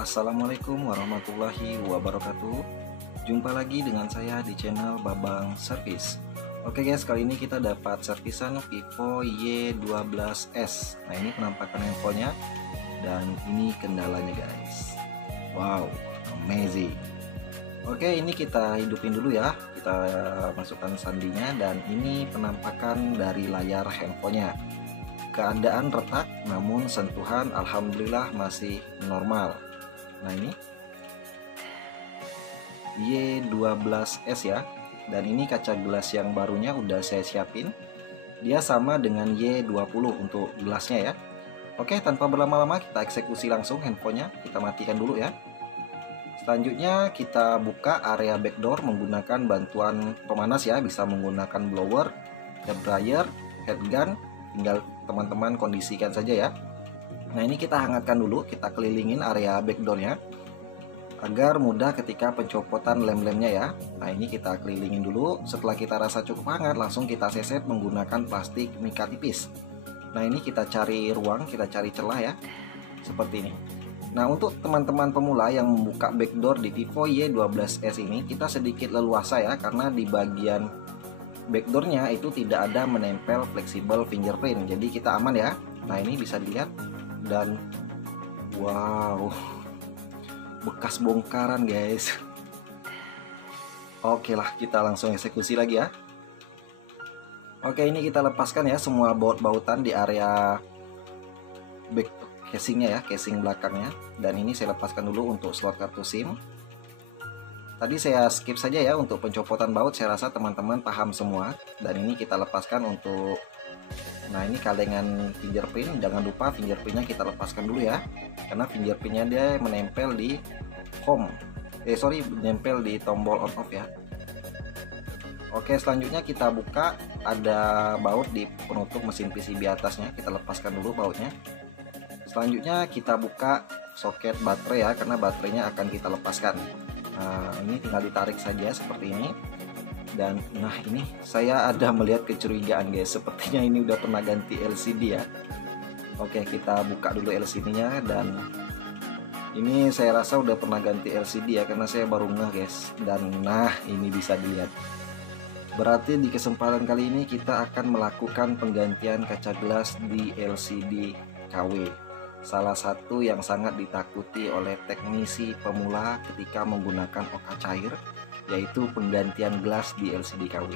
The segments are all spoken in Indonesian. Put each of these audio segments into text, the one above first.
Assalamualaikum warahmatullahi wabarakatuh. Jumpa lagi dengan saya di channel Babang Service. Oke guys, kali ini kita dapat servisan Vivo Y12s. Nah, ini penampakan handphonenya dan ini kendalanya guys. Wow, amazing. Oke, ini kita hidupin dulu ya. Kita masukkan sandinya dan ini penampakan dari layar handphonenya. Keadaan retak namun sentuhan alhamdulillah masih normal. Nah, ini Y12s ya, dan ini kaca gelas yang barunya udah saya siapin. Dia sama dengan Y20 untuk gelasnya ya. Oke, tanpa berlama-lama kita eksekusi langsung handphonenya. Kita matikan dulu ya. Selanjutnya kita buka area backdoor menggunakan bantuan pemanas ya. Bisa menggunakan blower, hair dryer, headgun. Tinggal teman-teman kondisikan saja ya. Nah, ini kita hangatkan dulu, kita kelilingin area backdoornya agar mudah ketika pencopotan lem-lemnya ya. Nah, ini kita kelilingin dulu. Setelah kita rasa cukup hangat, langsung kita seset menggunakan plastik mika tipis. Nah, ini kita cari ruang, kita cari celah ya, seperti ini. Nah, untuk teman-teman pemula yang membuka backdoor di Vivo Y12s ini, kita sedikit leluasa ya, karena di bagian backdoornya itu tidak ada menempel fleksibel fingerprint, jadi kita aman ya. Nah, ini bisa dilihat dan wow, bekas bongkaran guys. Oke lah, kita langsung eksekusi lagi ya. Oke, ini kita lepaskan ya semua baut-bautan di area back casingnya ya, casing belakangnya. Dan ini saya lepaskan dulu untuk slot kartu SIM. Tadi saya skip saja ya untuk pencopotan baut, saya rasa teman-teman paham semua. Dan ini kita lepaskan untuk, nah ini kalengan fingerprint, jangan lupa fingerprintnya kita lepaskan dulu ya, karena fingerprintnya dia menempel di home, menempel di tombol on off ya. Oke, selanjutnya kita buka, ada baut di penutup mesin PCB atasnya, kita lepaskan dulu bautnya. Selanjutnya kita buka soket baterai ya, karena baterainya akan kita lepaskan. Nah, ini tinggal ditarik saja seperti ini. Dan nah, ini saya ada melihat kecurigaan guys, sepertinya ini udah pernah ganti LCD ya. Oke, kita buka dulu LCD-nya dan ini saya rasa udah pernah ganti LCD ya, karena saya baru ngeh guys. Dan nah, ini bisa dilihat. Berarti di kesempatan kali ini kita akan melakukan penggantian kaca gelas di LCD KW. Salah satu yang sangat ditakuti oleh teknisi pemula ketika menggunakan oka cair, yaitu penggantian gelas di LCD KW.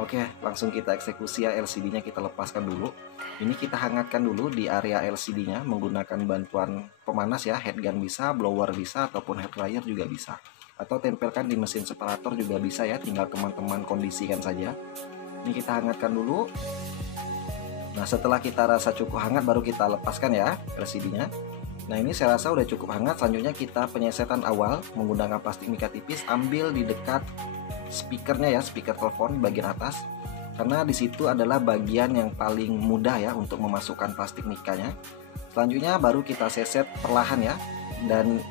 Oke, langsung kita eksekusi ya. LCD-nya kita lepaskan dulu. Ini kita hangatkan dulu di area LCD-nya menggunakan bantuan pemanas ya, headgun bisa, blower bisa, ataupun hair dryer juga bisa. Atau tempelkan di mesin separator juga bisa ya, tinggal teman-teman kondisikan saja. Ini kita hangatkan dulu. Nah, setelah kita rasa cukup hangat baru kita lepaskan ya LCD-nya. Nah, ini saya rasa udah cukup hangat. Selanjutnya kita penyesetan awal menggunakan plastik mika tipis, ambil di dekat speakernya ya, speaker telepon bagian atas. Karena di situ adalah bagian yang paling mudah ya untuk memasukkan plastik mikanya. Selanjutnya baru kita seset perlahan ya. Dan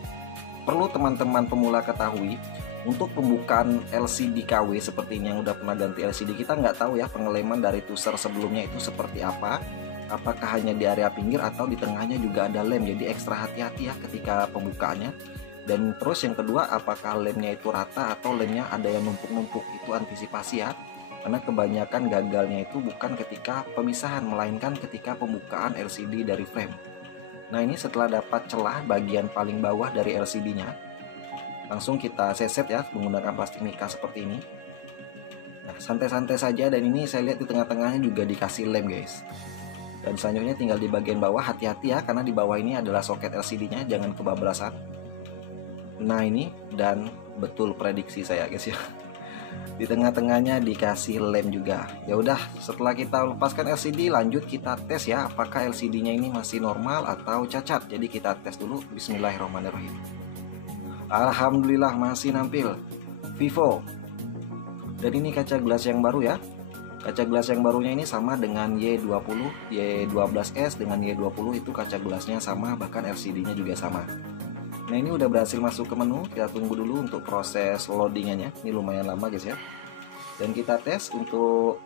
perlu teman-teman pemula ketahui, untuk pembukaan LCD KW seperti ini yang udah pernah ganti LCD, kita nggak tahu ya pengeleman dari tuser sebelumnya itu seperti apa. Apakah hanya di area pinggir atau di tengahnya juga ada lem, jadi ekstra hati-hati ya ketika pembukaannya. Dan terus yang kedua, apakah lemnya itu rata atau lemnya ada yang numpuk-numpuk, itu antisipasi ya. Karena kebanyakan gagalnya itu bukan ketika pemisahan, melainkan ketika pembukaan LCD dari frame. Nah, ini setelah dapat celah bagian paling bawah dari LCD-nya, langsung kita seset ya menggunakan plastik mika seperti ini. Nah, santai-santai saja, dan ini saya lihat di tengah-tengahnya juga dikasih lem guys. Dan selanjutnya tinggal di bagian bawah, hati-hati ya, karena di bawah ini adalah soket LCD-nya, jangan kebablasan. Nah, ini dan betul prediksi saya guys ya. Di tengah-tengahnya dikasih lem juga. Ya udah, setelah kita lepaskan LCD, lanjut kita tes ya apakah LCD-nya ini masih normal atau cacat. Jadi kita tes dulu. Bismillahirrahmanirrahim. Alhamdulillah masih nampil Vivo. Dan ini kaca gelas yang baru ya. Kaca gelas yang barunya ini sama dengan Y20, Y12s dengan Y20 itu kaca gelasnya sama, bahkan LCD-nya juga sama. Nah, ini udah berhasil masuk ke menu. Kita tunggu dulu untuk proses loadingannya. Ini lumayan lama guys ya. Dan kita tes untuk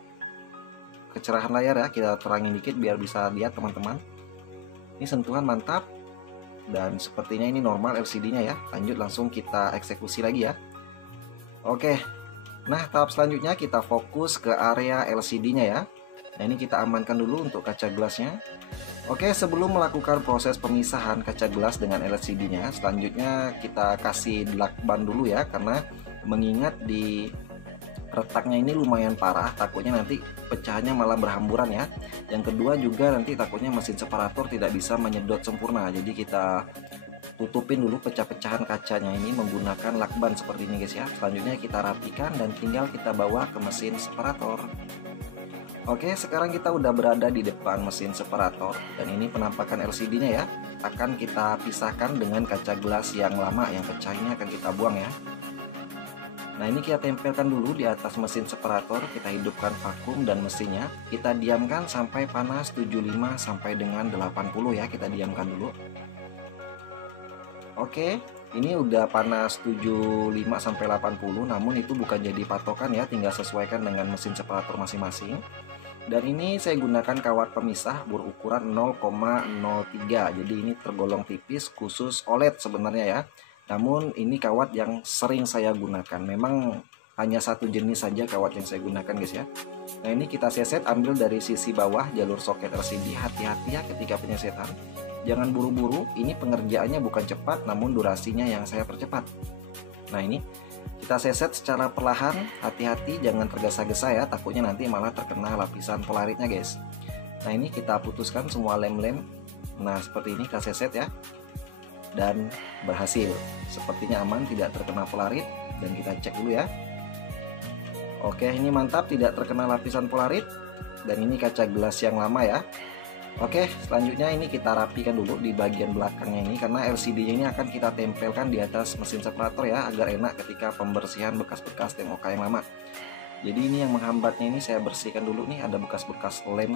kecerahan layar ya. Kita terangin dikit biar bisa lihat teman-teman. Ini sentuhan mantap. dan sepertinya ini normal LCD-nya ya. Lanjut langsung kita eksekusi lagi ya. Oke. Nah, tahap selanjutnya kita fokus ke area LCD-nya ya. Nah, ini kita amankan dulu untuk kaca gelasnya. Oke, sebelum melakukan proses pemisahan kaca gelas dengan LCD-nya, selanjutnya kita kasih lakban dulu ya, karena mengingat di retaknya ini lumayan parah, takutnya nanti pecahannya malah berhamburan ya. Yang kedua juga nanti takutnya mesin separator tidak bisa menyedot sempurna, jadi kita tutupin dulu pecah-pecahan kacanya ini menggunakan lakban seperti ini guys ya. Selanjutnya kita rapikan dan tinggal kita bawa ke mesin separator. Oke, sekarang kita udah berada di depan mesin separator dan ini penampakan LCD-nya ya. Akan kita pisahkan dengan kaca gelas yang lama, yang pecah ini akan kita buang ya. Nah, ini kita tempelkan dulu di atas mesin separator, kita hidupkan vakum dan mesinnya. Kita diamkan sampai panas 75 sampai dengan 80 ya, kita diamkan dulu. Oke, ini udah panas 75 sampai 80, namun itu bukan jadi patokan ya, tinggal sesuaikan dengan mesin separator masing-masing. Dan ini saya gunakan kawat pemisah berukuran 0,03, jadi ini tergolong tipis, khusus OLED sebenarnya ya. Namun ini kawat yang sering saya gunakan, memang hanya satu jenis saja kawat yang saya gunakan guys ya. Nah, ini kita seset, ambil dari sisi bawah jalur soket LCD. Hati-hati ya ketika penyesetan, jangan buru-buru, ini pengerjaannya bukan cepat namun durasinya yang saya percepat. Nah, ini kita seset secara perlahan, hati-hati jangan tergesa-gesa ya, takutnya nanti malah terkena lapisan polaritnya guys. Nah, ini kita putuskan semua lem-lem. Nah, seperti ini kita seset ya. Dan berhasil. Sepertinya aman, tidak terkena polarit, dan kita cek dulu ya. Oke, ini mantap, tidak terkena lapisan polarit. Dan ini kaca gelas yang lama ya. Oke, selanjutnya ini kita rapikan dulu di bagian belakangnya ini, karena LCD-nya ini akan kita tempelkan di atas mesin separator ya, agar enak ketika pembersihan bekas-bekas lem OK yang lama. Jadi ini yang menghambatnya ini saya bersihkan dulu nih, ada bekas-bekas lem.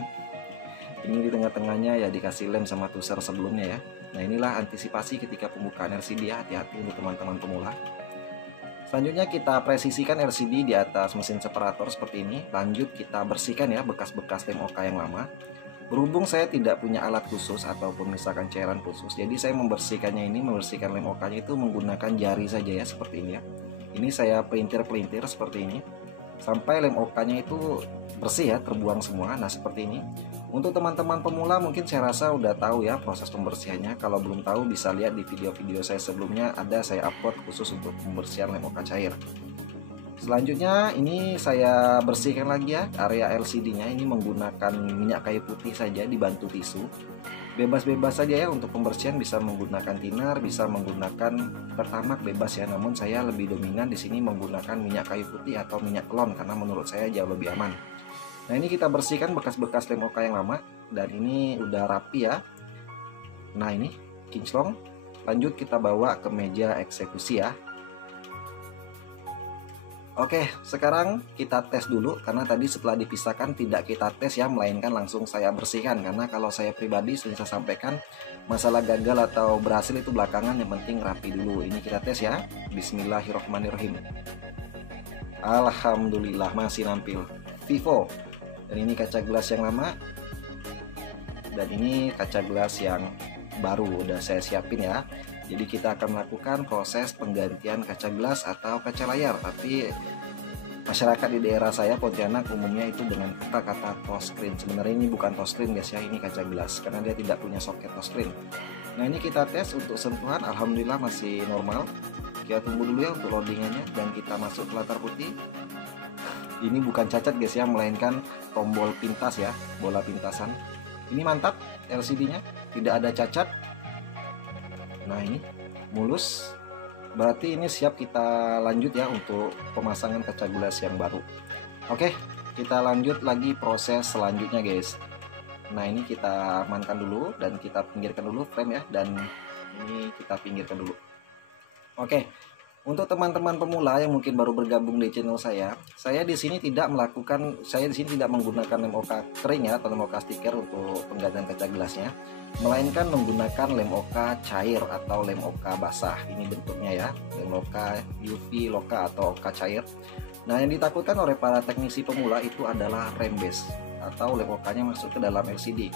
Ini di tengah-tengahnya ya dikasih lem sama tuser sebelumnya ya. Nah, inilah antisipasi ketika pembukaan LCD ya, hati-hati untuk teman-teman pemula. Selanjutnya kita presisikan LCD di atas mesin separator seperti ini. Lanjut kita bersihkan ya bekas-bekas lem OK yang lama. Berhubung saya tidak punya alat khusus ataupun misalkan cairan khusus, jadi saya membersihkannya ini, membersihkan lem OK-nya itu menggunakan jari saja ya, seperti ini ya. Ini saya pelintir-pelintir seperti ini sampai lem OK-nya itu bersih ya, terbuang semua. Nah, seperti ini. Untuk teman-teman pemula mungkin saya rasa udah tahu ya proses pembersihannya. Kalau belum tahu bisa lihat di video-video saya sebelumnya, ada saya upload khusus untuk pembersihan lem OK cair. Selanjutnya ini saya bersihkan lagi ya area LCD-nya, ini menggunakan minyak kayu putih saja dibantu tisu. Bebas-bebas saja ya untuk pembersihan, bisa menggunakan thinner, bisa menggunakan pertamax, bebas ya. Namun saya lebih dominan di sini menggunakan minyak kayu putih atau minyak klon karena menurut saya jauh lebih aman. Nah, ini kita bersihkan bekas-bekas lem OK yang lama dan ini udah rapi ya. Nah, ini kinclong. Lanjut kita bawa ke meja eksekusi ya. Oke, sekarang kita tes dulu, karena tadi setelah dipisahkan tidak kita tes ya, melainkan langsung saya bersihkan. Karena kalau saya pribadi sering saya sampaikan, masalah gagal atau berhasil itu belakangan, yang penting rapi dulu. Ini kita tes ya. Bismillahirrahmanirrahim. Alhamdulillah masih nampil Vivo. Dan ini kaca gelas yang lama, dan ini kaca gelas yang baru udah saya siapin ya. Jadi kita akan melakukan proses penggantian kaca gelas atau kaca layar. Tapi masyarakat di daerah saya Pontianak umumnya itu dengan kata-kata touchscreen. Sebenarnya ini bukan touchscreen guys ya, ini kaca gelas karena dia tidak punya soket touchscreen. Nah, ini kita tes untuk sentuhan, alhamdulillah masih normal. Kita tunggu dulu ya untuk loadingannya dan kita masuk ke latar putih. Ini bukan cacat guys ya, melainkan tombol pintas ya, bola pintasan. Ini mantap LCD-nya, tidak ada cacat. Nah, ini mulus, berarti ini siap kita lanjut ya untuk pemasangan kaca gelas yang baru. Oke, kita lanjut lagi proses selanjutnya guys. Nah, ini kita amankan dulu dan kita pinggirkan dulu frame ya, dan ini kita pinggirkan dulu. Oke, untuk teman-teman pemula yang mungkin baru bergabung di channel saya di sini tidak menggunakan lem OK kering ya, atau lem OK stiker untuk penggantian kaca gelasnya, melainkan menggunakan lem OK cair atau lem OK basah. Ini bentuknya ya, lem OK UV loka atau OK cair. Nah, yang ditakutkan oleh para teknisi pemula itu adalah rembes atau lem OK-nya masuk ke dalam LCD.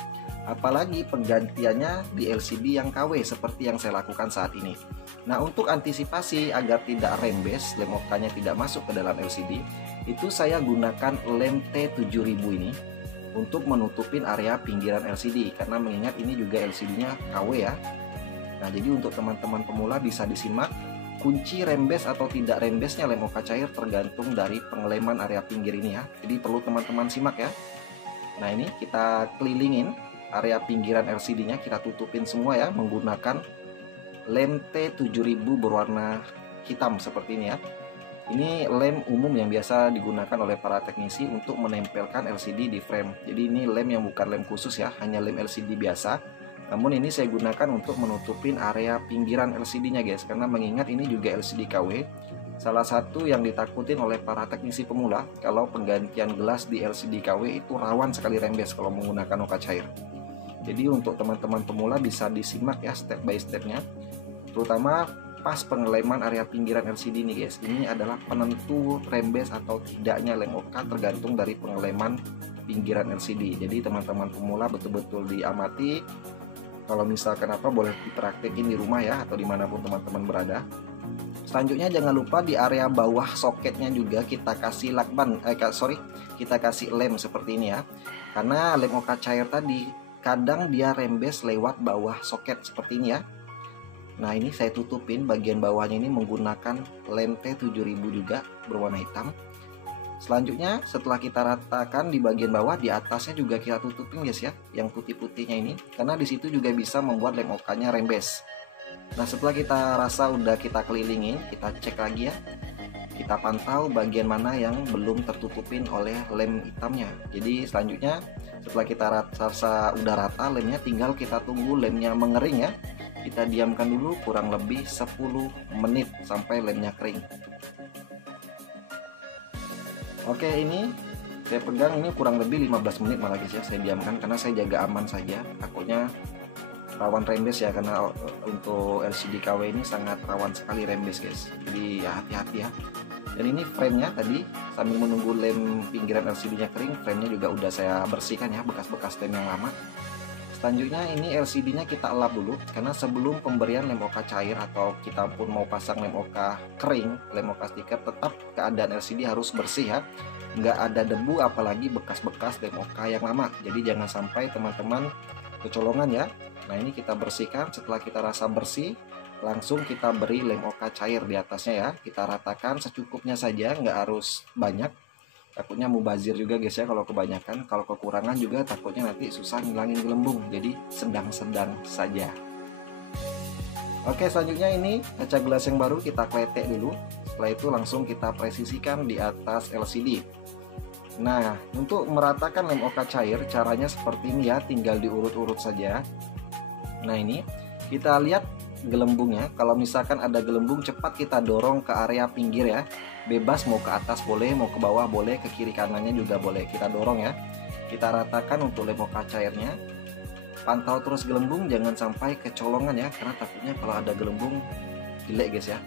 apalagi penggantiannya di LCD yang KW seperti yang saya lakukan saat ini. Nah, untuk antisipasi agar tidak rembes, lem OK-nya tidak masuk ke dalam LCD, itu saya gunakan lem T7000 ini untuk menutupin area pinggiran LCD, karena mengingat ini juga LCD-nya KW ya. Nah, jadi untuk teman-teman pemula bisa disimak, kunci rembes atau tidak rembesnya lem OK cair tergantung dari pengeleman area pinggir ini ya. Jadi perlu teman-teman simak ya. Nah, ini kita kelilingin area pinggiran LCD-nya, kita tutupin semua ya menggunakan lem T7000 berwarna hitam seperti ini ya. Ini lem umum yang biasa digunakan oleh para teknisi untuk menempelkan LCD di frame. Jadi ini lem yang bukan lem khusus ya, hanya lem LCD biasa. Namun ini saya gunakan untuk menutupin area pinggiran LCD-nya guys, karena mengingat ini juga LCD KW. Salah satu yang ditakutin oleh para teknisi pemula kalau penggantian gelas di LCD KW itu rawan sekali rembes kalau menggunakan OK cair. Jadi untuk teman-teman pemula bisa disimak ya step by stepnya, terutama pas pengeleman area pinggiran LCD nih guys. Ini adalah penentu rembes atau tidaknya lem OK tergantung dari pengeleman pinggiran LCD. Jadi teman-teman pemula betul-betul diamati. Kalau misalkan apa boleh dipraktekin di rumah ya, atau dimanapun teman-teman berada. Selanjutnya jangan lupa di area bawah soketnya juga kita kasih lakban, kita kasih lem seperti ini ya. Karena lem OK cair tadi kadang dia rembes lewat bawah soket seperti ini ya. Nah, ini saya tutupin bagian bawahnya ini menggunakan lem T7000 juga berwarna hitam. Selanjutnya setelah kita ratakan di bagian bawah, di atasnya juga kita tutupin guys ya, yang putih-putihnya ini, karena di situ juga bisa membuat lem OK-nya rembes. Nah, setelah kita rasa udah kita kelilingin, kita cek lagi ya. Kita pantau bagian mana yang belum tertutupin oleh lem hitamnya. Jadi selanjutnya setelah kita rasa udah rata lemnya, tinggal kita tunggu lemnya mengering ya. Kita diamkan dulu kurang lebih 10 menit sampai lemnya kering. Oke, ini saya pegang ini kurang lebih 15 menit malah guys ya, saya diamkan karena saya jaga aman saja. Takutnya rawan rembes ya, karena untuk LCD KW ini sangat rawan sekali rembes guys. Jadi ya hati-hati ya. Dan ini framenya tadi sambil menunggu lem pinggiran LCD-nya kering, framenya juga udah saya bersihkan ya, bekas-bekas lem yang lama. Selanjutnya ini LCD-nya kita elap dulu, karena sebelum pemberian lem OK cair atau kita pun mau pasang lem OK kering, lem OK stiker, tetap keadaan LCD harus bersih ya, nggak ada debu apalagi bekas-bekas lem OK yang lama. Jadi jangan sampai teman-teman kecolongan ya. Nah, ini kita bersihkan. Setelah kita rasa bersih, langsung kita beri lem OK cair di atasnya ya. Kita ratakan secukupnya saja, nggak harus banyak. Takutnya mubazir juga guys ya kalau kebanyakan. Kalau kekurangan juga takutnya nanti susah ngilangin gelembung. Jadi sedang-sedang saja. Oke, selanjutnya ini kaca gelas yang baru kita kletek dulu. Setelah itu langsung kita presisikan di atas LCD. Nah, untuk meratakan lem OK cair caranya seperti ini ya, tinggal diurut-urut saja. Nah, ini kita lihat gelembungnya. Kalau misalkan ada gelembung, cepat kita dorong ke area pinggir ya. Bebas mau ke atas boleh, mau ke bawah boleh, ke kiri kanannya juga boleh. Kita dorong ya. Kita ratakan untuk lem OK cairnya. Pantau terus gelembung, jangan sampai kecolongan ya, karena takutnya kalau ada gelembung jelek guys ya.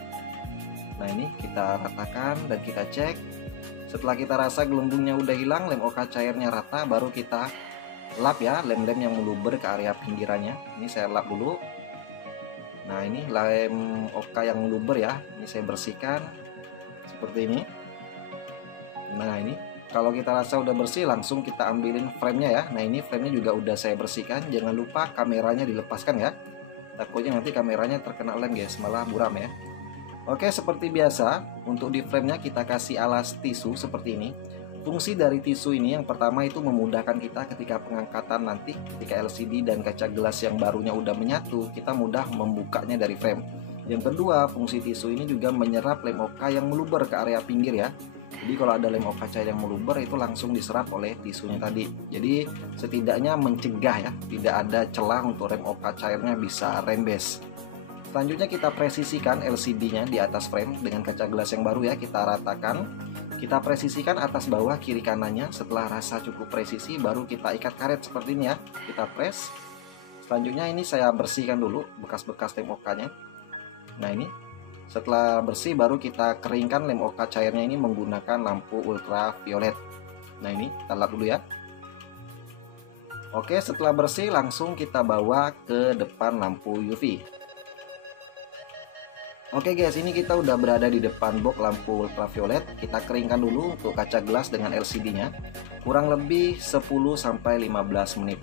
Nah, ini kita ratakan dan kita cek. Setelah kita rasa gelembungnya udah hilang, lem OK cairnya rata, baru kita lap ya lem-lem yang meluber ke area pinggirannya. Ini saya lap dulu. Nah, ini lem OK yang meluber ya, ini saya bersihkan seperti ini. Nah, ini kalau kita rasa udah bersih, langsung kita ambilin framenya ya. Nah, ini framenya juga udah saya bersihkan. Jangan lupa kameranya dilepaskan ya, takutnya nanti kameranya terkena lem guys, malah buram ya. Oke, seperti biasa untuk di framenya kita kasih alas tisu seperti ini. Fungsi dari tisu ini yang pertama itu memudahkan kita ketika pengangkatan nanti, ketika LCD dan kaca gelas yang barunya udah menyatu, kita mudah membukanya dari frame. Yang kedua, fungsi tisu ini juga menyerap lem OK yang meluber ke area pinggir ya. Jadi kalau ada lem OK cair yang meluber, itu langsung diserap oleh tisunya tadi. Jadi setidaknya mencegah ya, tidak ada celah untuk lem OK cairnya bisa rembes. Selanjutnya kita presisikan LCD-nya di atas frame dengan kaca gelas yang baru ya, kita ratakan. Kita presisikan atas bawah kiri kanannya. Setelah rasa cukup presisi, baru kita ikat karet seperti ini ya. Kita press. Selanjutnya ini saya bersihkan dulu bekas-bekas lem OK-nya. Nah, ini setelah bersih baru kita keringkan lem OK cairnya ini menggunakan lampu ultraviolet. Nah, ini kita lap dulu ya. Oke, setelah bersih langsung kita bawa ke depan lampu UV. Oke guys, ini kita udah berada di depan box lampu ultraviolet. Kita keringkan dulu untuk kaca gelas dengan LCD-nya. Kurang lebih 10-15 menit.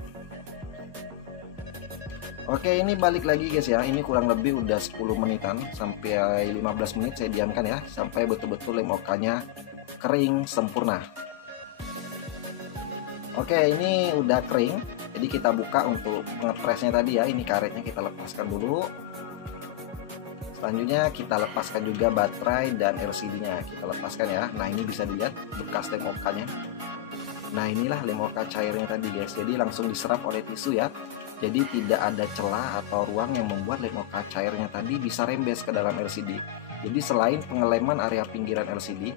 Oke, ini balik lagi guys ya. Ini kurang lebih udah 10 menitan sampai 15 menit saya diamkan ya, sampai betul-betul lem OK-nya kering sempurna. Oke, ini udah kering. Jadi kita buka untuk ngepresnya tadi ya. Ini karetnya kita lepaskan dulu. Selanjutnya kita lepaskan juga baterai dan LCD-nya, kita lepaskan ya. Nah, ini bisa dilihat bekas lem OK-nya. Nah, inilah lem OK cairnya tadi guys. Jadi langsung diserap oleh tisu ya. Jadi tidak ada celah atau ruang yang membuat lem OK cairnya tadi bisa rembes ke dalam LCD. Jadi selain pengeleman area pinggiran LCD,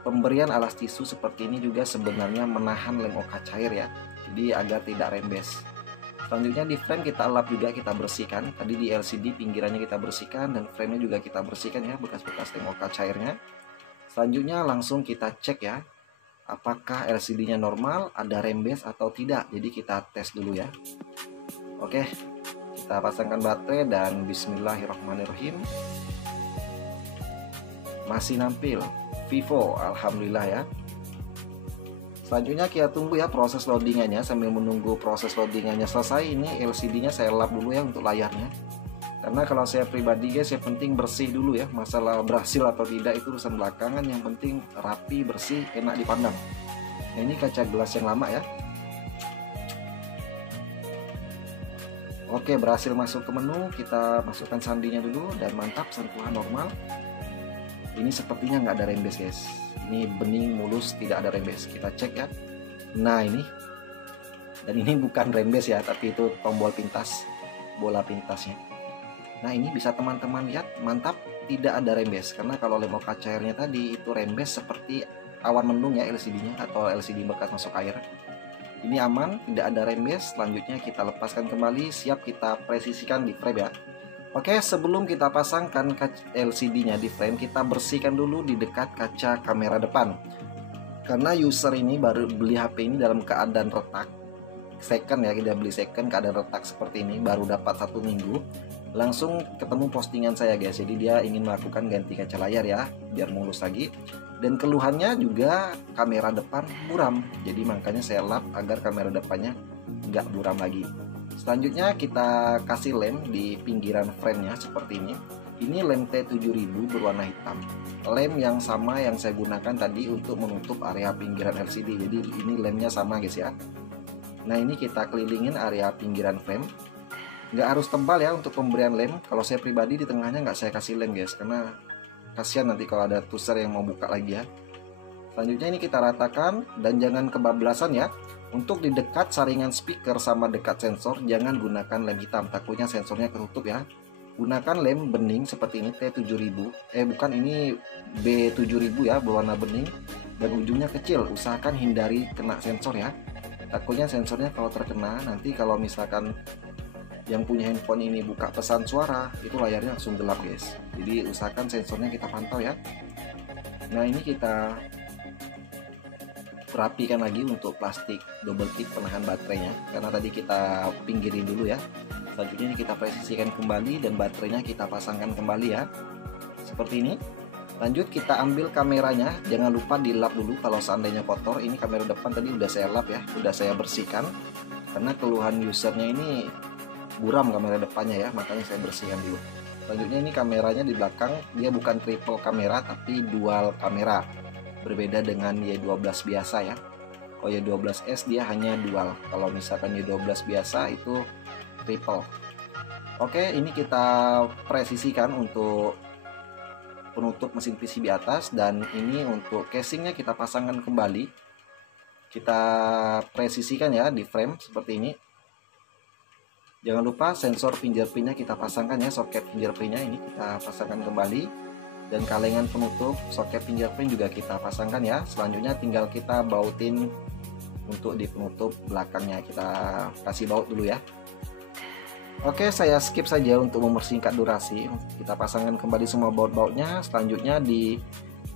pemberian alas tisu seperti ini juga sebenarnya menahan lem OK cair ya. Jadi agar tidak rembes. Selanjutnya di frame kita lap juga, kita bersihkan. Tadi di LCD pinggirannya kita bersihkan dan frame-nya juga kita bersihkan ya, bekas-bekas lem OK cairnya. Selanjutnya langsung kita cek ya, apakah LCD-nya normal, ada rembes atau tidak. Jadi kita tes dulu ya. Oke, kita pasangkan baterai dan bismillahirrahmanirrahim. Masih nampil vivo, alhamdulillah ya. Selanjutnya kita tunggu ya proses loadingannya. Sambil menunggu proses loadingannya selesai, ini LCD-nya saya lap dulu ya untuk layarnya. Karena kalau saya pribadi guys, yang penting bersih dulu ya. Masalah berhasil atau tidak itu urusan belakangan, yang penting rapi, bersih, enak dipandang. Nah, ini kaca gelas yang lama ya. Oke, berhasil masuk ke menu. Kita masukkan sandinya dulu dan mantap, sentuhan normal. Ini sepertinya nggak ada rembes guys. Ini bening, mulus, tidak ada rembes. Kita cek ya. Nah, ini. Dan ini bukan rembes ya, tapi itu tombol pintas, bola pintasnya. Nah, ini bisa teman-teman lihat, mantap, tidak ada rembes. Karena kalau lem OK cairnya tadi itu rembes seperti awan mendung ya LCD-nya, atau LCD bekas masuk air. Ini aman, tidak ada rembes. Selanjutnya kita lepaskan kembali, siap kita presisikan di frame ya. Oke, sebelum kita pasangkan LCD-nya di frame, kita bersihkan dulu di dekat kaca kamera depan. Karena user ini baru beli HP ini dalam keadaan retak, second ya, kita beli second keadaan retak seperti ini, baru dapat 1 minggu. Langsung ketemu postingan saya guys, jadi dia ingin melakukan ganti kaca layar ya, biar mulus lagi. Dan keluhannya juga kamera depan buram, jadi makanya saya lap agar kamera depannya nggak buram lagi. Selanjutnya kita kasih lem di pinggiran frame-nya seperti ini. Ini lem T7000 berwarna hitam. Lem yang sama yang saya gunakan tadi untuk menutup area pinggiran LCD. Jadi ini lemnya sama guys ya. Nah, ini kita kelilingin area pinggiran frame. Nggak harus tebal ya untuk pemberian lem. Kalau saya pribadi di tengahnya nggak saya kasih lem guys, karena kasihan nanti kalau ada tuser yang mau buka lagi ya. Selanjutnya ini kita ratakan dan jangan kebablasan ya. Untuk di dekat saringan speaker sama dekat sensor, jangan gunakan lem hitam, takutnya sensornya ketutup ya. Gunakan lem bening seperti ini, T7000. Bukan, ini B7000 ya, berwarna bening dan ujungnya kecil. Usahakan hindari kena sensor ya. Takutnya sensornya kalau terkena, nanti kalau misalkan yang punya handphone ini buka pesan suara, itu layarnya langsung gelap guys. Jadi usahakan sensornya kita pantau ya. Nah, ini kita rapikan lagi untuk plastik double tip penahan baterainya, karena tadi kita pinggirin dulu ya. Selanjutnya ini kita presisikan kembali dan baterainya kita pasangkan kembali ya, seperti ini. Lanjut kita ambil kameranya, jangan lupa dilap dulu kalau seandainya kotor. Ini kamera depan tadi udah saya lap ya, udah saya bersihkan, karena keluhan usernya ini buram kamera depannya ya, makanya saya bersihkan dulu. Selanjutnya ini kameranya di belakang, dia bukan triple kamera tapi dual kamera. Berbeda dengan Y12 biasa ya. Kalau Y12S dia hanya dual. Kalau misalkan Y12 biasa itu triple. Oke, ini kita presisikan untuk penutup mesin PCB atas, dan ini untuk casingnya kita pasangkan kembali. Kita presisikan ya di frame seperti ini. Jangan lupa sensor fingerprintnya kita pasangkan ya, soket fingerprintnya ini kita pasangkan kembali. Dan kalengan penutup soket fingerprint juga kita pasangkan ya. Selanjutnya tinggal kita bautin untuk di penutup belakangnya, kita kasih baut dulu ya. Oke, saya skip saja untuk mempersingkat durasi. Kita pasangkan kembali semua baut-bautnya. Selanjutnya di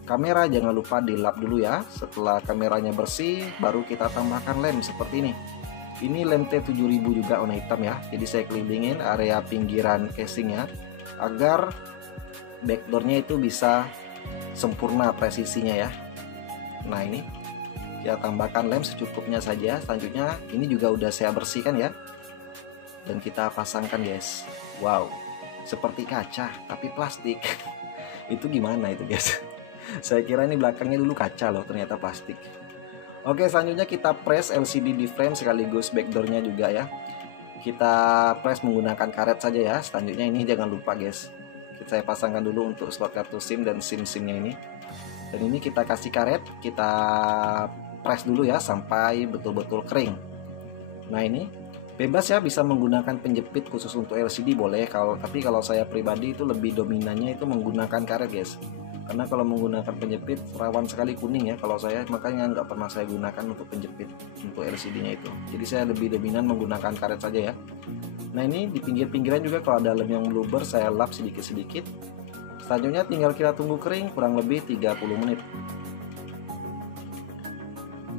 kamera jangan lupa dilap dulu ya. Setelah kameranya bersih, baru kita tambahkan lem seperti ini. Ini lem T7000 juga warna hitam ya. Jadi saya kelilingin area pinggiran casingnya agar backdoornya itu bisa sempurna presisinya ya. Nah ini kita tambahkan lem secukupnya saja. Selanjutnya ini juga udah saya bersihkan ya, dan kita pasangkan guys. Wow, seperti kaca tapi plastik. Itu gimana itu guys? Saya kira ini belakangnya dulu kaca loh, ternyata plastik. Oke, selanjutnya kita press LCD di frame sekaligus backdoornya juga ya. Kita press menggunakan karet saja ya. Selanjutnya ini jangan lupa guys, saya pasangkan dulu untuk slot kartu SIM dan SIM-SIMnya ini. Dan ini kita kasih karet, kita press dulu ya sampai betul-betul kering. Nah ini bebas ya, bisa menggunakan penjepit khusus untuk LCD boleh. Tapi kalau saya pribadi itu lebih dominannya itu menggunakan karet guys. Karena kalau menggunakan penjepit rawan sekali kuning ya kalau saya, makanya nggak pernah saya gunakan untuk penjepit untuk LCD-nya itu. Jadi saya lebih dominan menggunakan karet saja ya. Nah ini di pinggir-pinggiran juga kalau ada lem yang meluber saya lap sedikit-sedikit. Selanjutnya tinggal kita tunggu kering kurang lebih 30 menit.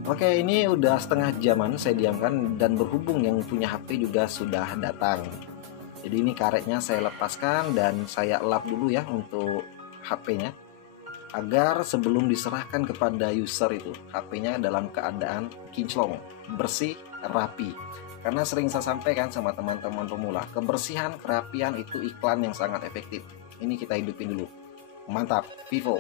Oke, ini udah setengah jaman saya diamkan, dan berhubung yang punya HP juga sudah datang. Jadi ini karetnya saya lepaskan dan saya lap dulu ya untuk HP-nya, agar sebelum diserahkan kepada user itu HP-nya dalam keadaan kinclong, bersih, rapi. Karena sering saya sampaikan sama teman-teman pemula, kebersihan, kerapian itu iklan yang sangat efektif. Ini kita hidupin dulu. Mantap, Vivo.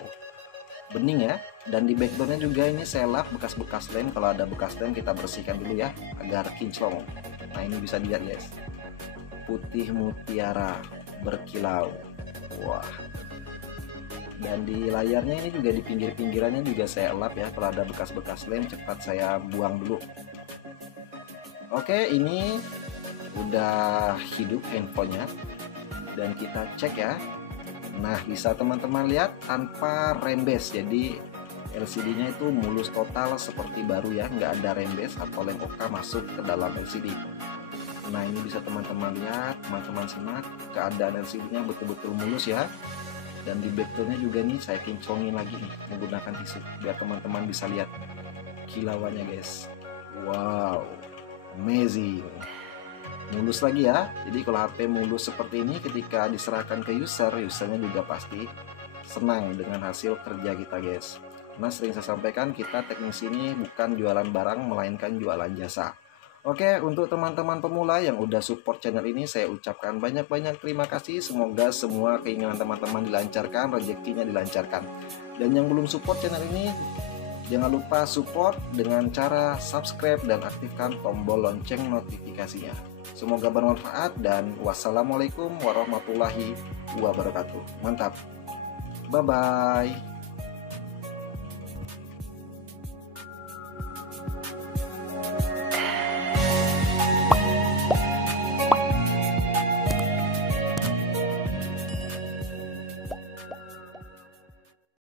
Bening ya. Dan di backdoornya juga ini saya lap bekas-bekas lem. Kalau ada bekas lem kita bersihkan dulu ya, agar kinclong. Nah ini bisa dilihat guys, putih mutiara berkilau. Wah. Dan di layarnya ini juga di pinggir-pinggirannya juga saya lap ya. Kalau ada bekas-bekas lem cepat saya buang dulu. Oke, ini udah hidup handphonenya, dan kita cek ya. Nah bisa teman-teman lihat tanpa rembes, jadi LCD-nya itu mulus total seperti baru ya, nggak ada rembes atau lem OK masuk ke dalam LCD. Nah ini bisa teman-teman lihat, teman-teman simak, keadaan LCD-nya betul-betul mulus ya. Dan di backdoornya juga nih saya kinclongin lagi nih menggunakan tisu biar teman-teman bisa lihat kilauannya guys. Wow, amazing, mulus lagi ya. Jadi kalau HP mulus seperti ini ketika diserahkan ke usernya juga pasti senang dengan hasil kerja kita guys. Nah sering saya sampaikan, kita teknisi ini bukan jualan barang melainkan jualan jasa. Oke, untuk teman-teman pemula yang udah support channel ini, saya ucapkan banyak-banyak terima kasih. Semoga semua keinginan teman-teman dilancarkan, rezekinya dilancarkan. Dan yang belum support channel ini, jangan lupa support dengan cara subscribe dan aktifkan tombol lonceng notifikasinya. Semoga bermanfaat, dan wassalamualaikum warahmatullahi wabarakatuh. Mantap. Bye-bye.